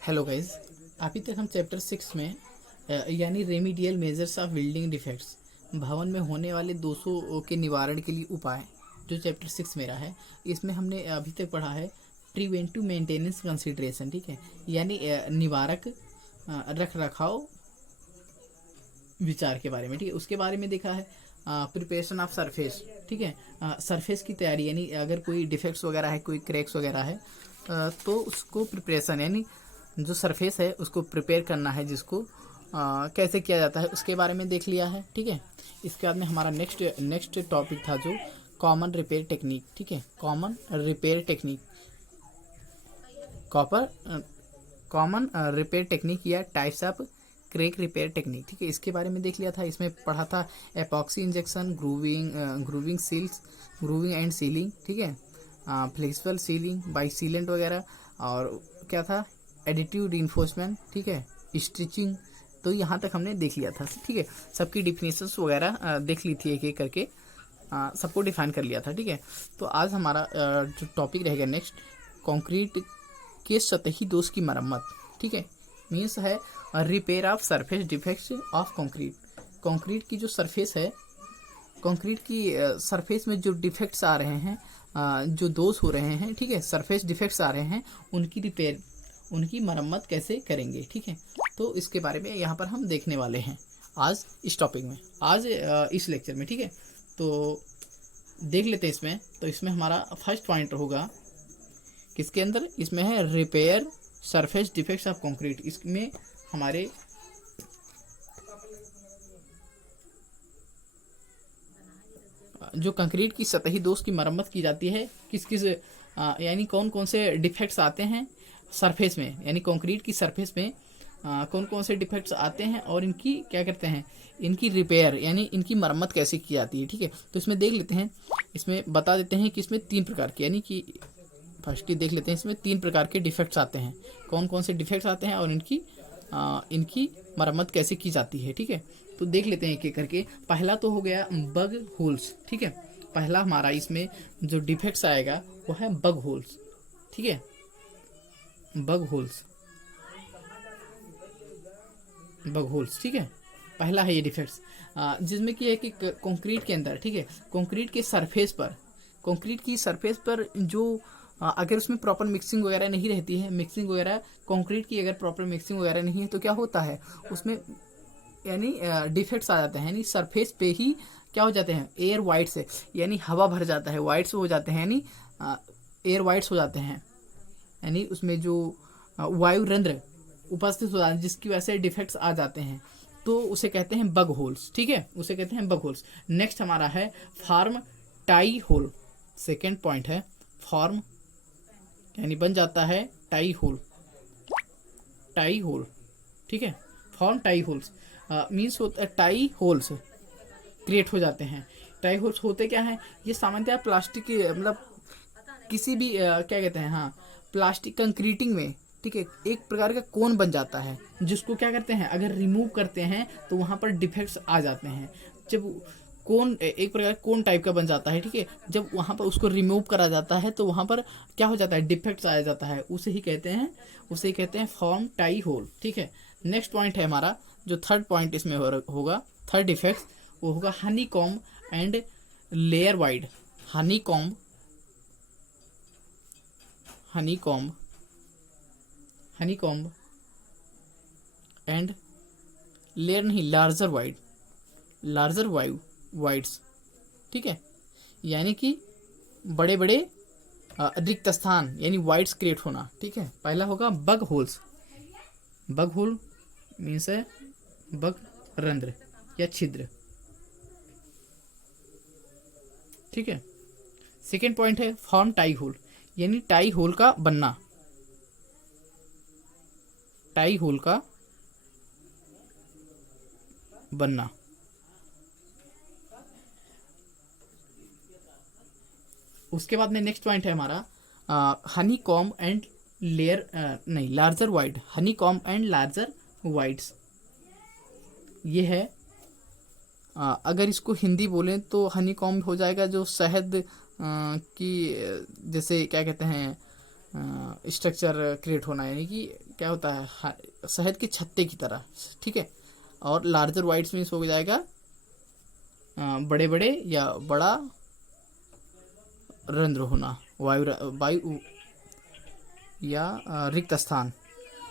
Hello guys, अभी तक हम चैप्टर 6 में यानी remedial measures of building defects, भवन में होने वाले दोषों के निवारण के लिए उपाय, जो चैप्टर 6 मेरा है, इसमें हमने अभी तक पढ़ा है प्रिवेंटिव मेंटेनेंस कंसिडरेशन। ठीक है, यानी निवारक रख रखाव विचार के बारे में। ठीक है, उसके बारे में देखा है प्रिपरेशन ऑफ सरफेस। ठीक है, सरफेस की तैयारी, यानी अगर कोई डिफेक्ट्स वगैरह है, कोई क्रैक्स वगैरह है, तो उसको प्रिपरेशन यानी जो सरफेस है उसको प्रिपेयर करना है, जिसको कैसे किया जाता है उसके बारे में देख लिया है। ठीक है, इसके बाद में हमारा नेक्स्ट टॉपिक था जो कॉमन रिपेयर टेक्निक। ठीक है, common repair technique, common repair technique या types of crack repair technique. ठीक है, इसके बारे में देख लिया था। इसमें पढ़ा था epoxy injection, grooving and ceiling. ठीक है, फ्लेक्सिबल सीलिंग, बाई सीलेंट वगैरह, और क्या था एडिटिव रीइंफोर्समेंट। ठीक है, स्टिचिंग। तो यहाँ तक हमने देख लिया था। ठीक है, सबकी डिफिनेशंस वगैरह देख ली थी एक एक करके, सबको डिफाइन कर लिया था। ठीक है, तो आज हमारा जो टॉपिक रहेगा नेक्स्ट, कंक्रीट के सतही दोष की मरम्मत। ठीक है, मीन्स है repair of surface defects of concrete. Concrete की जो सरफेस है, कंक्रीट की सरफेस में जो डिफेक्ट्स आ रहे हैं, जो दोष हो रहे हैं, ठीक है, सरफेस डिफेक्ट्स आ रहे हैं, उनकी रिपेयर, उनकी मरम्मत कैसे करेंगे। ठीक है, तो इसके बारे में यहाँ पर हम देखने वाले हैं आज इस टॉपिक में, आज इस लेक्चर में। ठीक है, तो देख लेते हैं इसमें। तो इसमें हमारा फर्स्ट पॉइंट होगा किसके अंदर, इसमें है repair surface defects of concrete. इसमें हमारे जो कंक्रीट की सतही दोष की मरम्मत की जाती है, किस किस यानी कौन कौन से डिफेक्ट्स आते हैं सरफेस में, यानी कंक्रीट की सरफेस में कौन कौन से डिफेक्ट्स आते हैं और इनकी क्या करते हैं, इनकी रिपेयर यानी इनकी मरम्मत कैसे की जाती है। ठीक है, तो इसमें देख लेते हैं, इसमें बता देते हैं कि इसमें 3 प्रकार के, यानी कि फर्स्ट ही देख लेते हैं, इसमें 3 प्रकार के डिफेक्ट्स आते हैं, कौन कौन से डिफेक्ट्स आते हैं और इनकी मरम्मत कैसे की जाती है। ठीक है, तो देख लेते हैं एक एक करके। पहला तो हो गया बग होल्स। ठीक है, पहला हमारा इसमें जो डिफेक्ट्स आएगा वो है बग होल्स। ठीक है, बग होल्स, बग होल्स। ठीक है, पहला है ये डिफेक्ट्स, जिसमें कि है कि कंक्रीट के अंदर, ठीक है, कंक्रीट के सरफेस पर, कंक्रीट की सरफेस पर जो अगर उसमें प्रॉपर मिक्सिंग वगैरह नहीं रहती है, मिक्सिंग वगैरह कंक्रीट की अगर प्रॉपर मिक्सिंग वगैरह नहीं है, तो क्या होता है उसमें, यानी डिफेक्ट्स आ जाते हैं, यानी सरफेस पे ही क्या हो जाते हैं, एयर वाइट से, यानी हवा भर जाता है, वाइट्स हो जाते हैं, यानी एयर वाइट्स हो जाते हैं, यानी उसमें जो वायु रंध्र उपस्थित हो जाते हैं, जिसकी वजह से डिफेक्ट्स आ जाते हैं, तो उसे कहते हैं बग होल्स। ठीक है, उसे कहते हैं बग होल्स। नेक्स्ट हमारा है form tie hole. Second point है फॉर्म, यानी बन जाता है टाई होल, टाई होल। ठीक है, फॉर्म टाई होल्स मीन्स होता है टाई होल्स क्रिएट हो जाते हैं। टाई होल्स होते क्या हैं, ये सामान्यतः प्लास्टिक के, मतलब किसी भी क्या कहते हैं, हाँ, प्लास्टिक कंक्रीटिंग में, ठीक है, एक प्रकार का कोन बन जाता है, जिसको क्या करते हैं अगर रिमूव करते हैं तो वहाँ पर डिफेक्ट्स आ जाते हैं। जब कोन एक प्रकार कोन टाइप का बन जाता है, ठीक है, जब वहाँ पर उसको रिमूव करा जाता है तो वहाँ पर क्या हो जाता है, डिफेक्ट्स आ जाता है, उसे ही कहते हैं फॉर्म टाई होल। ठीक है, नेक्स्ट पॉइंट है हमारा जो थर्ड पॉइंट इसमें होगा, थर्ड डिफेक्ट, वो होगा Honey comb and layer wide. Honey comb, Honey comb, Honey comb and layer नहीं, लार्जर वाइड, लार्जर वाइड्स। ठीक है, यानी कि बड़े बड़े रिक्त स्थान, यानी वाइड्स क्रिएट होना। ठीक है, पहला होगा bug holes. Bug hole means है बग रंध्र या छिद्र। ठीक है, सेकेंड पॉइंट है फॉर्म टाई होल, यानी टाई होल का बनना, टाई होल का बनना। उसके बाद में नेक्स्ट पॉइंट है हमारा हनी कॉम्ब एंड लेयर नहीं, larger wide, Honey comb and larger wides. ये है अगर इसको हिंदी बोलें तो हनी कॉम्ब हो जाएगा जो शहद की, जैसे क्या कहते हैं, स्ट्रक्चर क्रिएट होना, यानी कि क्या होता है शहद के छत्ते की तरह, ठीक है। और लार्जर वाइट्स मीन्स हो जाएगा बड़े बड़े या बड़ा रंध्र होना, वायु या रिक्त स्थान।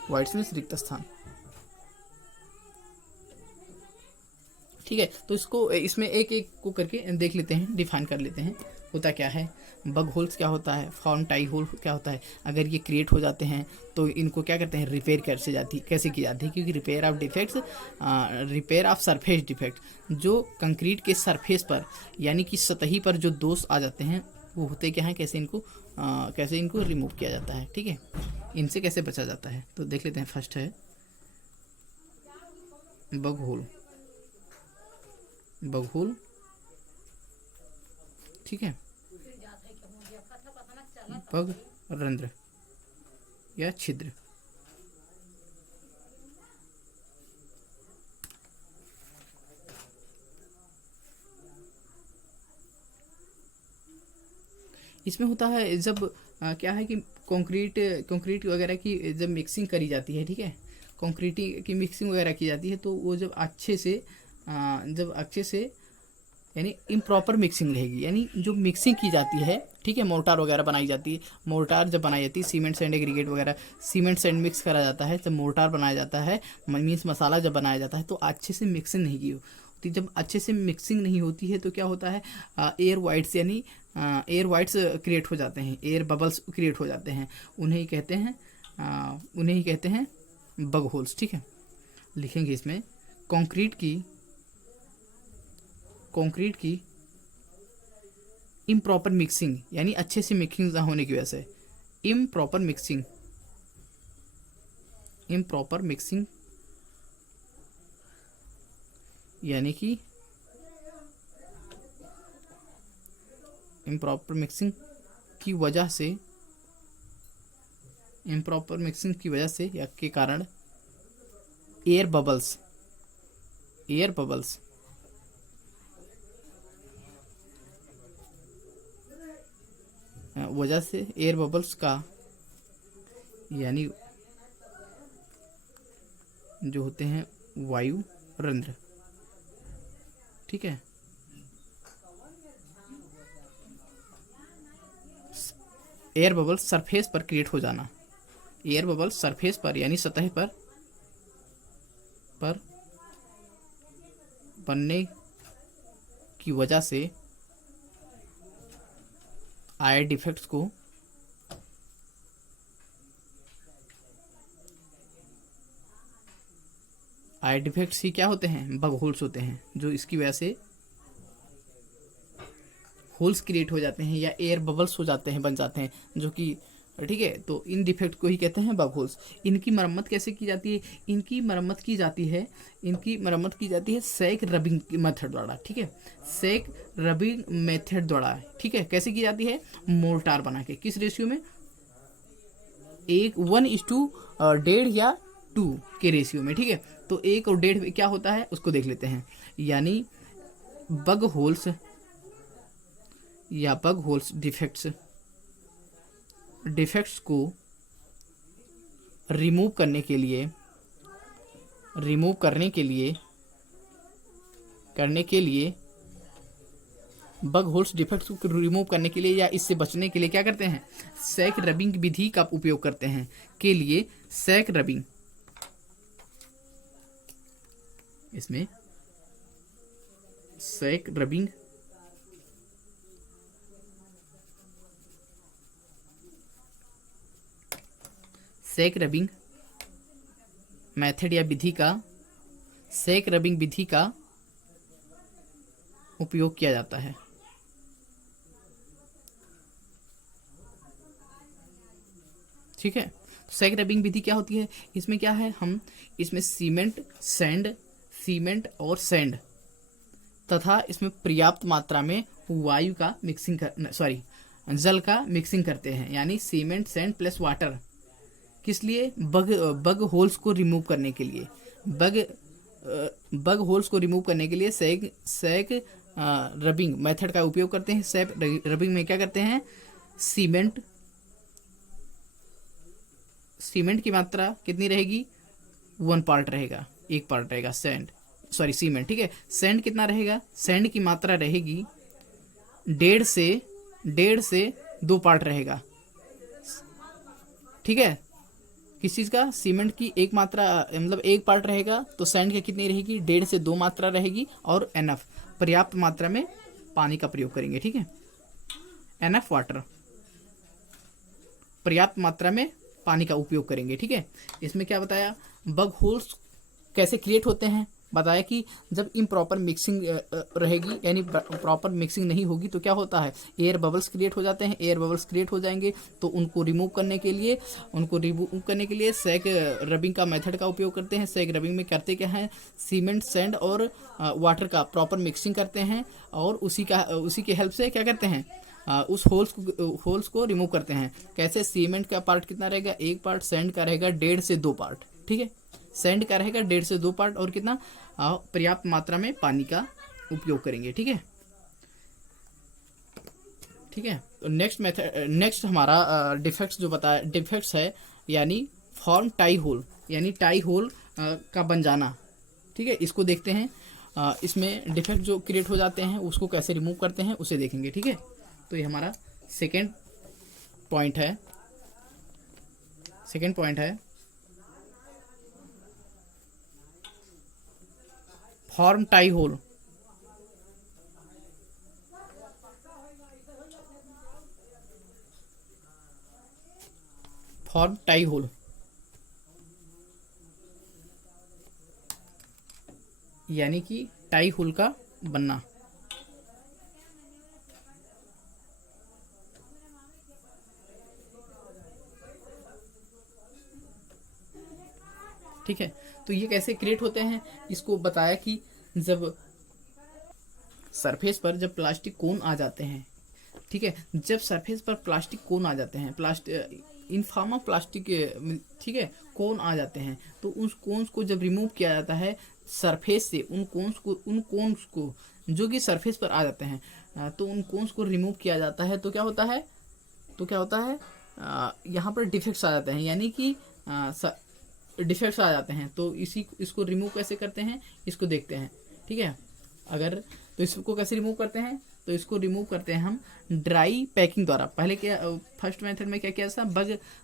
वाइट्स मीन्स रिक्त स्थान, ठीक है। तो इसको इसमें एक एक को करके देख लेते हैं, डिफाइन कर लेते हैं होता क्या है। बग होल्स क्या होता है, फाउंड टाई होल क्या होता है। अगर ये क्रिएट हो जाते हैं तो इनको क्या करते हैं, रिपेयर कैसे की जाती है, क्योंकि repair of defects, repair of surface defect, जो कंक्रीट के सरफेस पर यानी कि सतही पर जो दोष आ जाते हैं वो होते क्या हैं, कैसे इनको रिमूव किया जाता है, ठीक है, इनसे कैसे बचा जाता है। तो देख लेते हैं। फर्स्ट है बग होल, ठीक है, बग रंध्र या छिद्र। इसमें होता है जब क्या है कि कंक्रीट वगैरह की जब मिक्सिंग करी जाती है, ठीक है, कंक्रीट की मिक्सिंग वगैरह की जाती है, तो वो जब अच्छे से यानी इम्प्रॉपर मिक्सिंग रहेगी, यानी जो मिक्सिंग की जाती है, ठीक है, मोर्टार वगैरह बनाई जाती है। मोर्टार जब बनाई जाती है, सीमेंट सैंड एग्रीगेट वगैरह, सीमेंट सैंड मिक्स करा जाता है, जब मोर्टार बनाया जाता है, मीन्स मसाला जब बनाया जाता है, तो अच्छे से मिक्सिंग नहीं की होती। जब अच्छे से मिक्सिंग नहीं होती है तो क्या होता है, एयर वाइट्स यानी एयर वाइट्स क्रिएट हो जाते हैं, एयर बबल्स क्रिएट हो जाते हैं, उन्हें ही कहते हैं बग होल्स, ठीक है। लिखेंगे इसमें कंक्रीट की इम्प्रॉपर मिक्सिंग, यानी अच्छे से मिक्सिंग ना होने की वजह से, इम्प्रॉपर मिक्सिंग यानी कि इम्प्रॉपर मिक्सिंग की वजह से या के कारण एयर बबल्स वजह से एयर बबल्स का, यानी जो होते हैं वायु रंध्र, ठीक है, एयर बबल सरफेस पर क्रिएट हो जाना, एयर बबल सरफेस पर यानी सतह पर बनने की वजह से आए डिफेक्ट्स को ही क्या होते हैं, बग होल्स होते हैं, जो इसकी वजह से होल्स क्रिएट हो जाते हैं या एयर बबल्स हो जाते हैं, बन जाते हैं, जो कि, ठीक है। तो इन डिफेक्ट को ही कहते हैं बग होल्स। इनकी मरम्मत कैसे की जाती है, इनकी मरम्मत की जाती है सैक रबिंग मेथड द्वारा, ठीक है, सैक रबिंग मेथड द्वारा, ठीक है। कैसे की जाती है, मोर्टार बना के, किस रेशियो में, 1:1 या 2 के रेशियो में, ठीक है। तो 1 और 1.5 में क्या होता है उसको देख लेते हैं। यानी बग होल्स डिफेक्ट्स को रिमूव करने के लिए बग होल्स डिफेक्ट्स को रिमूव करने के लिए या इससे बचने के लिए क्या करते हैं, सैक रबिंग विधि का उपयोग करते हैं। के लिए सैक रबिंग, इसमें सैक रबिंग मेथड या सैक रबिंग विधि का उपयोग किया जाता है, ठीक है। सैक रबिंग विधि क्या होती है, इसमें क्या है, हम इसमें सीमेंट और सैंड तथा इसमें पर्याप्त मात्रा में जल का मिक्सिंग करते हैं, यानी सीमेंट सैंड प्लस वाटर। किस लिए, बग होल्स को रिमूव करने के लिए, बग होल्स को रिमूव करने के लिए सैक रबिंग मेथड का उपयोग करते हैं। सैक रबिंग में क्या करते हैं, सीमेंट सीमेंट की मात्रा कितनी रहेगी, 1 पार्ट रहेगा, 1 पार्ट रहेगा सीमेंट, ठीक है। सैंड कितना रहेगा, सैंड की मात्रा रहेगी 1.5 से 2 पार्ट रहेगा, ठीक है। किस चीज़ का, सीमेंट की एक मात्रा मतलब 1 पार्ट रहेगा, तो सैंड की कितनी रहेगी, 1.5 से 2 मात्रा रहेगी, और एनफ पर्याप्त मात्रा में पानी का प्रयोग करेंगे, ठीक है। एनफ वाटर, पर्याप्त मात्रा में पानी का उपयोग करेंगे, ठीक है। इसमें क्या बताया, बग होल्स कैसे क्रिएट होते हैं, बताया कि जब इम्प्रॉपर मिक्सिंग रहेगी, यानी प्रॉपर मिक्सिंग नहीं होगी तो क्या होता है, एयर बबल्स क्रिएट हो जाते हैं। एयर बबल्स क्रिएट हो जाएंगे तो उनको रिमूव करने के लिए सैग रबिंग का मेथड का उपयोग करते हैं। सैग रबिंग में करते क्या है, सीमेंट, सैंड और वाटर का प्रॉपर मिक्सिंग करते हैं, और उसी की हेल्प से क्या करते हैं, उस होल्स को रिमूव करते हैं। कैसे, सीमेंट का पार्ट कितना रहेगा, 1 पार्ट, सैंड का रहेगा 1.5 से 2 पार्ट, ठीक है। सैंड का रहेगा 1.5 से 2 पार्ट, और कितना, पर्याप्त मात्रा में पानी का उपयोग करेंगे, ठीक है। ठीक है, तो नेक्स्ट हमारा डिफेक्ट्स जो बताया, डिफेक्ट्स है यानी फॉर्म टाई होल, यानी टाई होल का बन जाना, ठीक है। इसको देखते हैं, इसमें डिफेक्ट जो क्रिएट हो जाते हैं उसको कैसे रिमूव करते हैं उसे देखेंगे, ठीक है। तो ये हमारा सेकेंड पॉइंट है, form tie hole. Form tie hole यानी कि टाई होल का बनना, ठीक है। तो ये कैसे क्रिएट होते हैं, इसको बताया कि जब सरफेस पर जब प्लास्टिक कोन आ जाते हैं, ठीक है, जब सरफेस पर प्लास्टिक कोन आ जाते हैं, इनफार्मा प्लास्टिक, ठीक है, कोन आ जाते हैं, तो उन कोन्स को जब रिमूव किया जाता है सरफेस से, उन कोन्स को जो कि सरफेस पर आ जाते हैं, तो उन कोन्स को रिमूव किया जाता है, तो क्या होता है, यहाँ पर डिफेक्ट्स आ जाते हैं, यानी कि डिफेक्ट्स आ जाते हैं। तो इसको रिमूव कैसे करते हैं, इसको देखते हैं, ठीक है। तो इसको कैसे रिमूव करते हैं, तो इसको रिमूव करते हैं हम ड्राई पैकिंग द्वारा। पहले क्या, फर्स्ट मेथड में क्या किया था,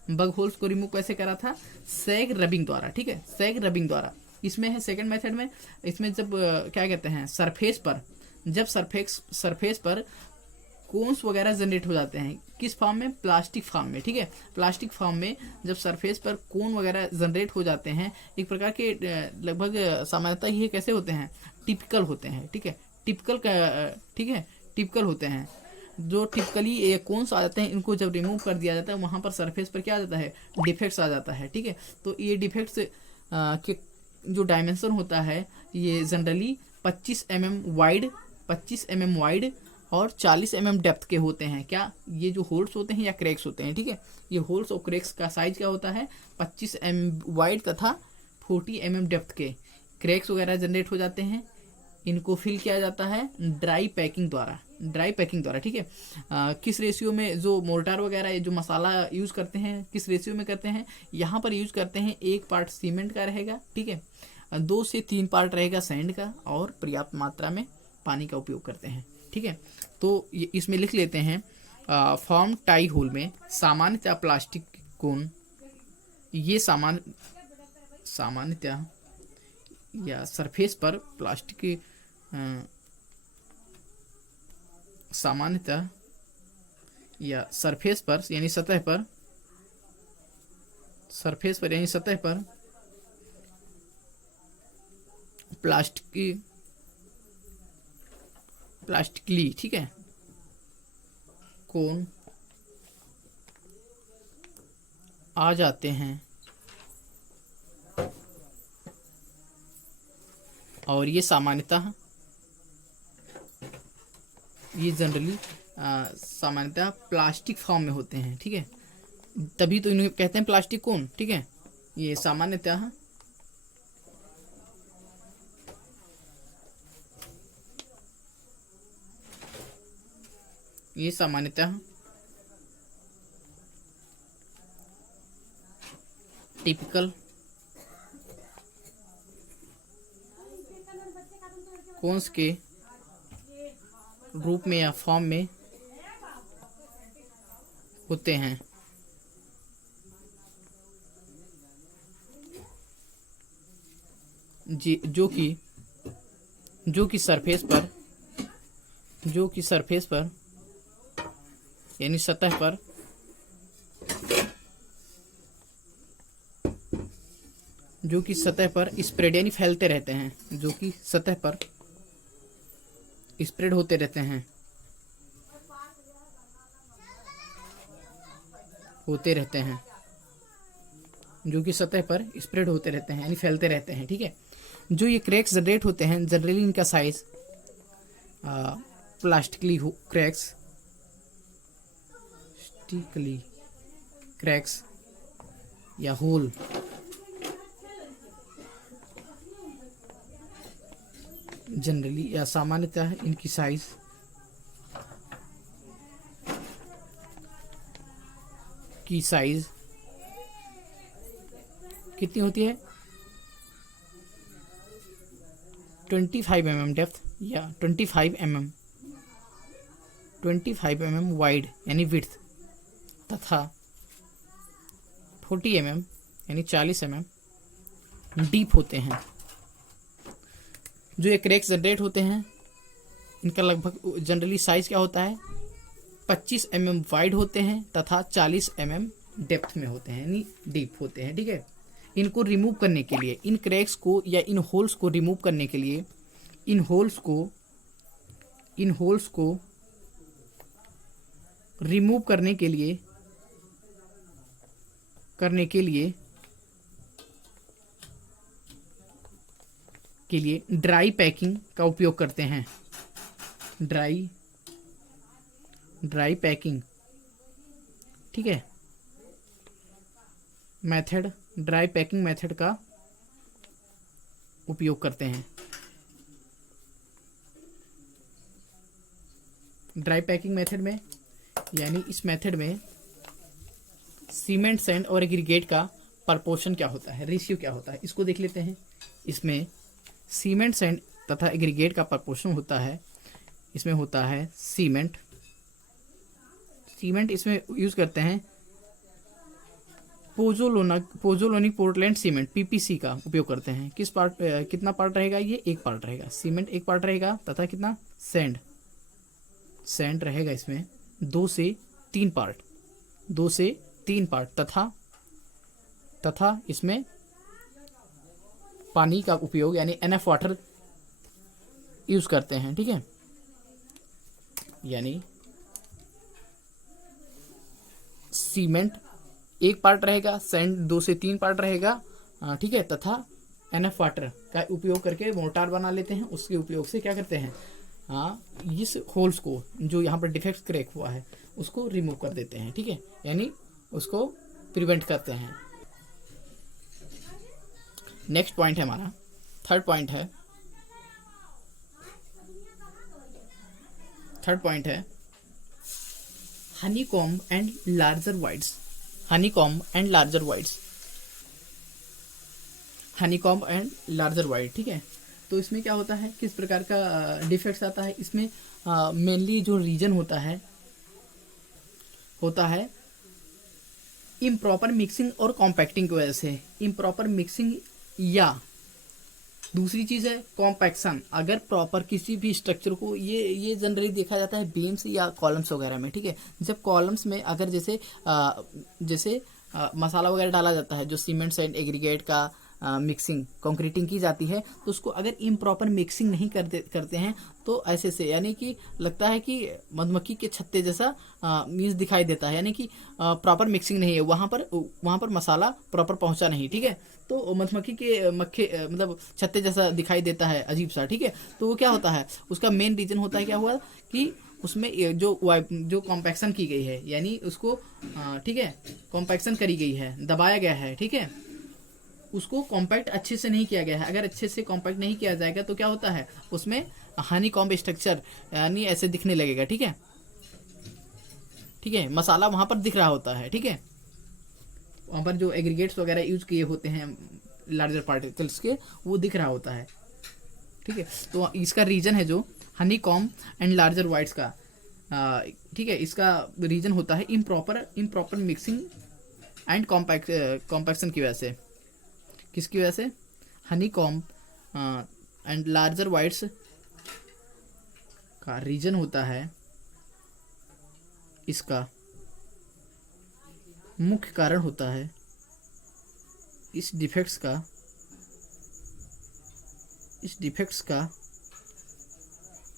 बग होल्स को रिमूव कैसे करा था, सैग रबिंग द्वारा, ठीक है, सैग रबिंग द्वारा। इसमें है सेकंड मेथड में, इसमें जब क्या कहते हैं, सरफेस पर कोन्स वगैरह जनरेट हो जाते हैं, किस फॉर्म में, प्लास्टिक फॉर्म में, ठीक है। प्लास्टिक फॉर्म में जब सरफेस पर कोन वगैरह जनरेट हो जाते हैं, एक प्रकार के लगभग सामान्यतः ये कैसे होते हैं, टिपिकल होते हैं, ठीक है, टिपिकल होते हैं। जो टिपिकली ये कोन्स आ जाते हैं, इनको जब रिमूव कर दिया जाता है, वहाँ पर सरफेस पर क्या आ जाता है, डिफेक्ट्स आ जाता है, ठीक है। तो ये डिफेक्ट्स के जो डायमेंशन होता है, ये जनरली 25 mm वाइड और 40 mm डेप्थ के होते हैं। क्या, ये जो होल्स होते हैं या क्रैक्स होते हैं, ठीक है, ये होल्स और क्रैक्स का साइज क्या होता है, 25 mm वाइड तथा 40 mm डेप्थ के क्रैक्स वगैरह जनरेट हो जाते हैं। इनको फिल किया जाता है ड्राई पैकिंग द्वारा, ठीक है। किस रेशियो में, जो मोर्टार वगैरह जो मसाला यूज करते हैं, किस रेशियो में करते हैं, यहाँ पर यूज करते हैं 1 पार्ट सीमेंट का रहेगा, ठीक है, 2 से 3 पार्ट रहेगा सैंड का, और पर्याप्त मात्रा में पानी का उपयोग करते हैं, ठीक है। तो इसमें लिख लेते हैं, फॉर्म टाई होल में सामान्यतः प्लास्टिक कोन, ये सामान्यतः या सरफेस पर प्लास्टिक सामान्यतः या सरफेस पर यानी सतह पर प्लास्टिकली, ठीक है, कोन आ जाते हैं, और ये जनरली सामान्यतः प्लास्टिक फॉर्म में होते हैं, ठीक है, तभी तो इन्हें कहते हैं प्लास्टिक कोन, ठीक है। ये सामान्यतः टिपिकल कोन्स के रूप में या फॉर्म में होते हैं। जो कि सरफेस पर यानी सतह पर स्प्रेड यानी फैलते रहते हैं, जो कि सतह पर स्प्रेड होते रहते हैं, जो कि सतह पर स्प्रेड होते रहते हैं यानी फैलते रहते हैं। ठीक है, जो ये क्रैक्स जनरेट होते हैं जनरली इनका साइज प्लास्टिकली क्रैक्स या होल जनरली या सामान्यतः इनकी साइज कितनी होती है 25 mm डेप्थ या 25 mm वाइड यानी विड्थ तथा 40 mm यानी 40 mm डीप होते हैं। जो ये क्रैक्स जनरेट होते हैं इनका लगभग जनरली साइज क्या होता है 25 mm वाइड होते हैं तथा 40 mm डेप्थ में होते हैं यानी डीप होते हैं। ठीक है, इनको रिमूव करने के लिए, इन क्रैक्स को या इन होल्स को रिमूव करने के लिए, इन होल्स को रिमूव करने के लिए ड्राई पैकिंग का उपयोग करते हैं। ड्राई पैकिंग, ठीक है, ड्राई पैकिंग मेथड का उपयोग करते हैं। ड्राई पैकिंग मेथड में यानी इस मेथड में सीमेंट, सैंड और एग्रीगेट का प्रपोर्शन क्या होता है, रेशियो क्या होता है, इसको देख लेते हैं। इसमें सीमेंट, सैंड तथा एग्रीगेट का प्रपोर्शन होता है। इसमें होता है सीमेंट इसमें यूज करते हैं पोजोलोनिक पोर्टलैंड सीमेंट पीपीसी का उपयोग करते हैं। कितना पार्ट रहेगा, ये एक पार्ट रहेगा, सीमेंट एक पार्ट रहेगा तथा कितना सैंड रहेगा इसमें 2 से 3 पार्ट तथा इसमें पानी का उपयोग यानी एनएफ वाटर यूज करते हैं। ठीक है, यानी सीमेंट एक पार्ट रहेगा, सैंड 2 से 3 पार्ट रहेगा, ठीक है, तथा एनएफ वाटर का उपयोग करके मोर्टार बना लेते हैं। उसके उपयोग से क्या करते हैं, इस होल्स को जो यहाँ पर डिफेक्ट क्रैक हुआ है उसको रिमूव कर देते हैं। ठीक है, यानी उसको प्रिवेंट करते हैं। नेक्स्ट पॉइंट है हमारा, थर्ड पॉइंट है हनीकॉम्ब एंड लार्जर वाइड्स। ठीक है, तो इसमें क्या होता है, किस प्रकार का डिफेक्ट्स आता है इसमें, मेनली जो रीजन होता है इम्प्रॉपर मिक्सिंग और कॉम्पैक्टिंग की वजह से। इम्प्रॉपर मिक्सिंग या दूसरी चीज़ है कॉम्पैक्शन। अगर प्रॉपर किसी भी स्ट्रक्चर को, ये जनरली देखा जाता है बीम्स या कॉलम्स वगैरह में। ठीक है, जब कॉलम्स में अगर जैसे मसाला वगैरह डाला जाता है, जो सीमेंट, सैंड, एग्रीगेट का मिक्सिंग, कंक्रीटिंग की जाती है, तो उसको अगर इम्प्रॉपर मिक्सिंग नहीं करते हैं तो ऐसे से यानी कि लगता है कि मधुमक्खी के छत्ते जैसा मीन्स दिखाई देता है, यानी कि प्रॉपर मिक्सिंग नहीं है, वहाँ पर मसाला प्रॉपर पहुँचा नहीं। ठीक है, तो मधुमक्खी के मतलब छत्ते जैसा दिखाई देता है, अजीब सा। ठीक है, तो वो क्या होता है, उसका मेन रीजन होता है क्या हुआ कि उसमें जो कॉम्पैक्शन की गई है, यानी उसको ठीक है कॉम्पैक्शन करी गई है, दबाया गया है। ठीक है, उसको कॉम्पैक्ट अच्छे से नहीं किया गया है। अगर अच्छे से कॉम्पैक्ट नहीं किया जाएगा तो क्या होता है, उसमें हनीकॉम्ब स्ट्रक्चर यानी ऐसे दिखने लगेगा। ठीक है, मसाला वहां पर दिख रहा होता है। ठीक है, वहाँ पर जो एग्रीगेट्स वगैरह यूज किए होते हैं लार्जर पार्टिकल्स के, वो दिख रहा होता है, ठीक है। तो इसका रीजन है जो honeycomb and larger voids का, ठीक है, इसका रीजन होता है इम्प्रॉपर मिक्सिंग एंड कॉम्पैक्शन की वजह से। किसकी वजह से? Honeycomb and larger voids का रीजन होता है, इसका मुख्य कारण होता है, इस डिफेक्ट्स का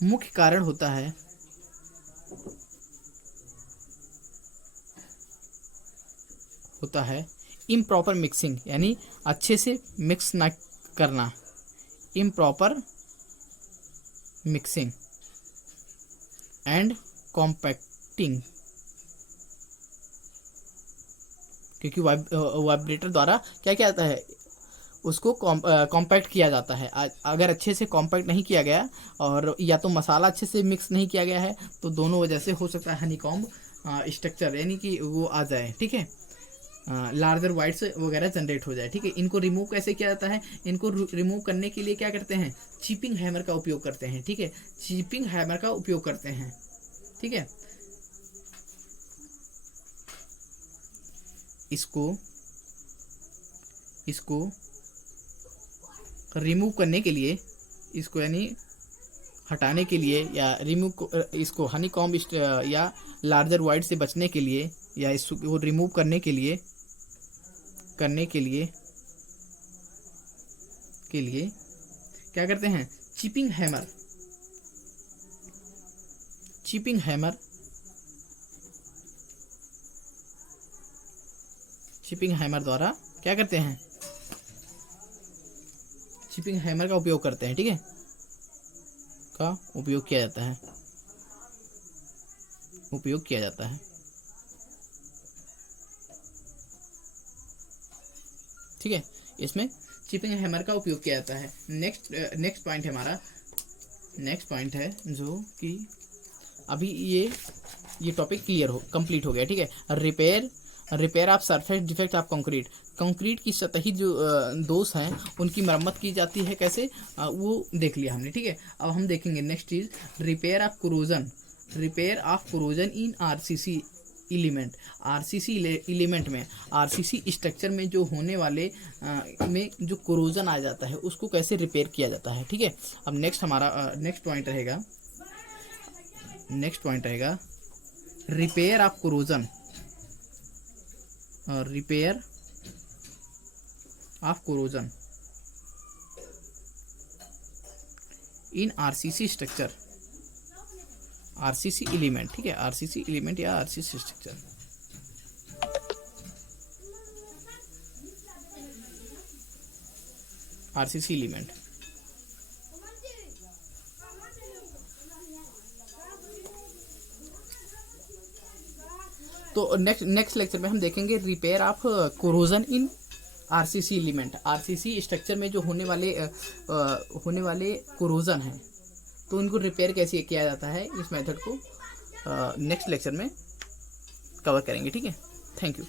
मुख्य कारण होता है इम्प्रॉपर मिक्सिंग, यानी अच्छे से मिक्स ना करना, इम्प्रॉपर मिक्सिंग एंड कॉम्पैक्टिंग, क्योंकि वाइब्रेटर द्वारा क्या किया जाता है, उसको कॉम्पैक्ट किया जाता है। अगर अच्छे से कॉम्पैक्ट नहीं किया गया और या तो मसाला अच्छे से मिक्स नहीं किया गया है, तो दोनों वजह से हो सकता है हनीकॉम्ब स्ट्रक्चर यानी कि वो आ जाए, ठीक है, लार्जर वाइट्स वगैरह जनरेट हो जाए, ठीक है। इनको रिमूव कैसे किया जाता है? इनको रिमूव करने के लिए क्या करते हैं? चिपिंग हैमर का उपयोग करते हैं, ठीक है, चिपिंग हैमर का उपयोग करते हैं, ठीक है। इसको रिमूव करने के लिए, इसको यानी हटाने के लिए, या इसको हनीकॉम्ब या लार्जर वाइट से बचने के लिए, या इसको रिमूव करने के लिए क्या करते हैं? चिपिंग हैमर द्वारा क्या करते हैं? चिपिंग हैमर का उपयोग करते हैं, ठीक है, का उपयोग किया जाता है, ठीक है। इसमें चिपिंग हैमर का उपयोग किया जाता है। नेक्स्ट पॉइंट है हमारा, जो कि अभी ये टॉपिक कंप्लीट हो गया, ठीक है। Repair of surface defect of concrete की सतही जो दोष हैं उनकी मरम्मत की जाती है कैसे, वो देख लिया हमने, ठीक है। अब हम देखेंगे नेक्स्ट चीज, repair of corrosion in RCC element में, आरसीसी स्ट्रक्चर में जो होने वाले में जो कोरोजन आ जाता है उसको कैसे रिपेयर किया जाता है, ठीक है। अब नेक्स्ट पॉइंट रहेगा repair of corrosion in RCC structure, RCC element, ठीक है, आरसीसी एलिमेंट या आरसीसी स्ट्रक्चर। आरसीसी एलिमेंट, तो नेक्स्ट लेक्चर में हम देखेंगे repair of corrosion in RCC element, RCC structure में जो होने वाले कोरोजन हैं, तो उनको रिपेयर कैसे किया जाता है, इस मेथड को नेक्स्ट लेक्चर में कवर करेंगे, ठीक है। Thank you.